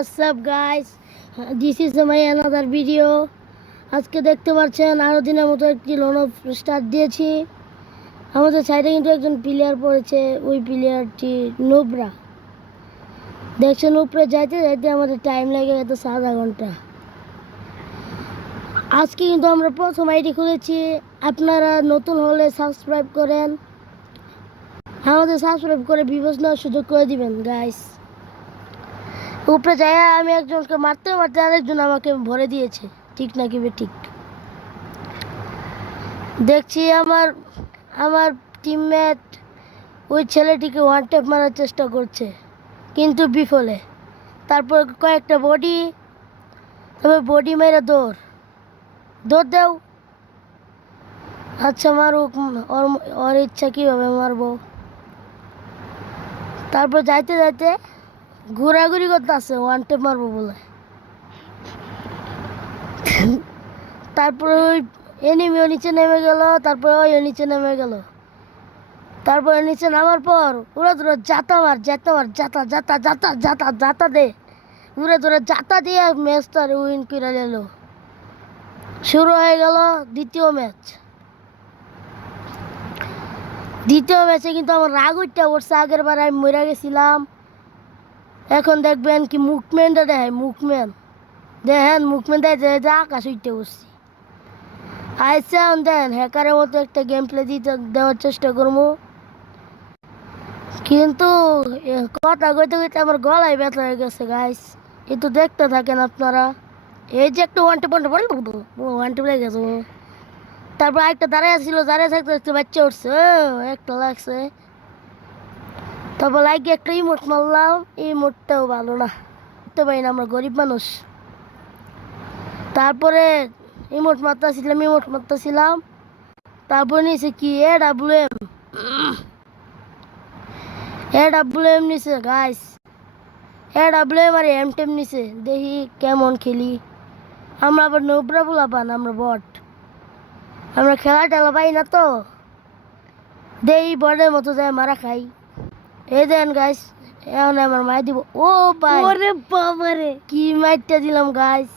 What's up guys? This is my another video. আজকে দেখতে পাচ্ছেন আরো দিনের মতো একটি লোন স্টার্ট দিয়েছি। আমাদের সাইডে কিন্তু একজন প্লেয়ার পড়েছে, ওই প্লেয়ারটি নুবরা। দেখছেন উপরে যাইতে যাইতে আমাদের টাইম লেগে গেছে আধা ঘন্টা। আজকে কিন্তু আমরা প্রথম আইডি খুলেছি। আপনারা নতুন হলে সাবস্ক্রাইব করেন, আমাদের সাবস্ক্রাইব করে ভিউজ নেওয়ার সুযোগ করে দিবেন গাইস। উপরে যাই আমি একজনকে মারতে মারতে আরেকজন আমাকে ভরে দিয়েছে, ঠিক নাকি ঠিক। দেখছি আমার টিমমেট ওই ছেলেটিকে ওয়ান ট্যাপ মারার চেষ্টা করছে, কিন্তু বিফলে। তারপর কয়েকটা বডি, তবে বডি মেরে দৌড় দেও। আচ্ছা মারুক, ওর ইচ্ছা কীভাবে মারবো। তারপর যাইতে যাইতে ঘোরাঘুরি করতে আসছে ওয়ান ট্যাপ মারবো বলে। তারপরে ওই এনিমিও নিচে নেমে গেল, তারপরে ওই নিচে নেমে গেল। তারপরে নিচে নামার পর উড়ে ধরে জাতা দে, উড়ে ধরে জাতা দিয়ে ম্যাচটা উইন করে নিল। শুরু হয়ে গেল দ্বিতীয় ম্যাচে কিন্তু আমার রাগ উঠতে পড়ছে। আগের বার আমি মরে গেছিলাম। এখন দেখবেন কি মুভমেন্টটা দেখেন, মুভমেন্ট দেয় আকাশ উঠতে বসছি। আইসা দেন হ্যাকারের মতো একটা গেম প্লে দেওয়ার চেষ্টা করবো, কিন্তু কথা কইতে কইতে আমার গলায় ব্যথা হয়ে গেছে গাইস। একটু দেখতে থাকেন আপনারা। এই যে একটা ওয়ান টু লেগে গেছে। তারপর একটা দাঁড়ায় থাকতে বাচ্চা উঠছে, একটা লাগছে। তারপর লাগে একটা ইমোট মারলাম, ইমোটটাও ভালো না, করতে পারি না, আমরা গরিব মানুষ। তারপরে ইমোট মারতেছিলাম। তারপর নিয়েছে কি এডাব্লিউএম নিছে গাইস, এডাব্লিউএম আর এম10 নিছে। দেখি কেমন খেলি। আমরা আবার নোবরা বলাবান, আমরা বট, আমরা খেলা টেলা পাই না তো। দেখি বটের মতো যায় মারা খাই। এই দেন গাইস, এখন আমার মাই দিব। ও ভাই, ওরে বাবারে কি মাইরটা দিলাম গাইস।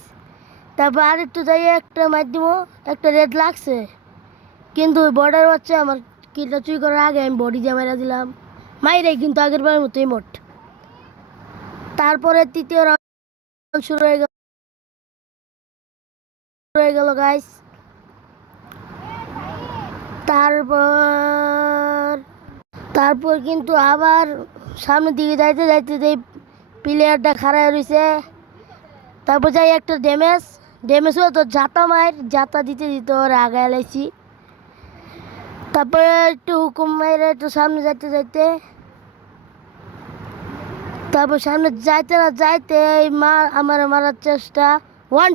তারপর আরেকটু যাই একটা মাইর দিব, একটা রেড লাগছে, কিন্তু ওই বর্ডার বাচ্চা আমার কিলটা চুরি করার আগে আমি বডি দিয়ে মাইরা দিলাম। মাইরে কিন্তু আগের বারের মতো ইমোট। তারপরে তৃতীয় রাউন্ড শুরু হয়ে গেল গাইস। তারপর কিন্তু আবার সামনের দিকে যাইতে যে প্লেয়ারটা খাড়া রয়েছে। তারপর যাই একটা ড্যামেজ হতো, জাতা দিতে ওরা আগায় লাইছি। তারপরে একটু হুকুম মাইরে একটু সামনে যাইতে তারপর সামনে যাইতে আমার মারার চেষ্টা, ওয়ান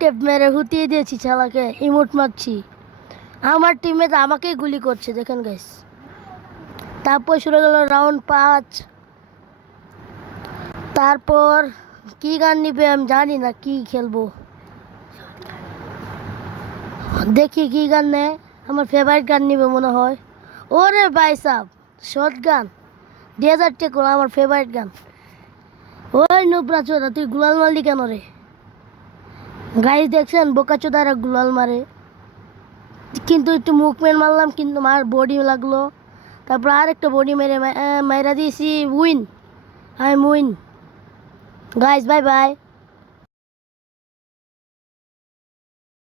টেপ মেরে হুতিয়ে দিয়েছি শালাকে, ইমোট মারছি। আমার টিমে তো আমাকেই গুলি করছে দেখেন গাইস। তারপর শুরু গেল রাউন্ড 5। তারপর কি গান নিবে আমি জানি না, কি খেলবো দেখি কি গান নেয়। আমার ফেভারিট গান নিবে মনে হয়। ওরে ভাই সাহ, শর্ট গান ডেজার্ট টেকল আমার ফেভারিট গান। ওই নুবরা চোদা, তুই গুলাল মারলি কেন রে গাইস? দেখছেন বোকা চোদারা গুলাল মারে, কিন্তু একটু মুভমেন্ট মারলাম, কিন্তু আমার বডি লাগলো। তারপর আরেকটা বডি মেরে দিয়েছি, উইন। Guys bye bye.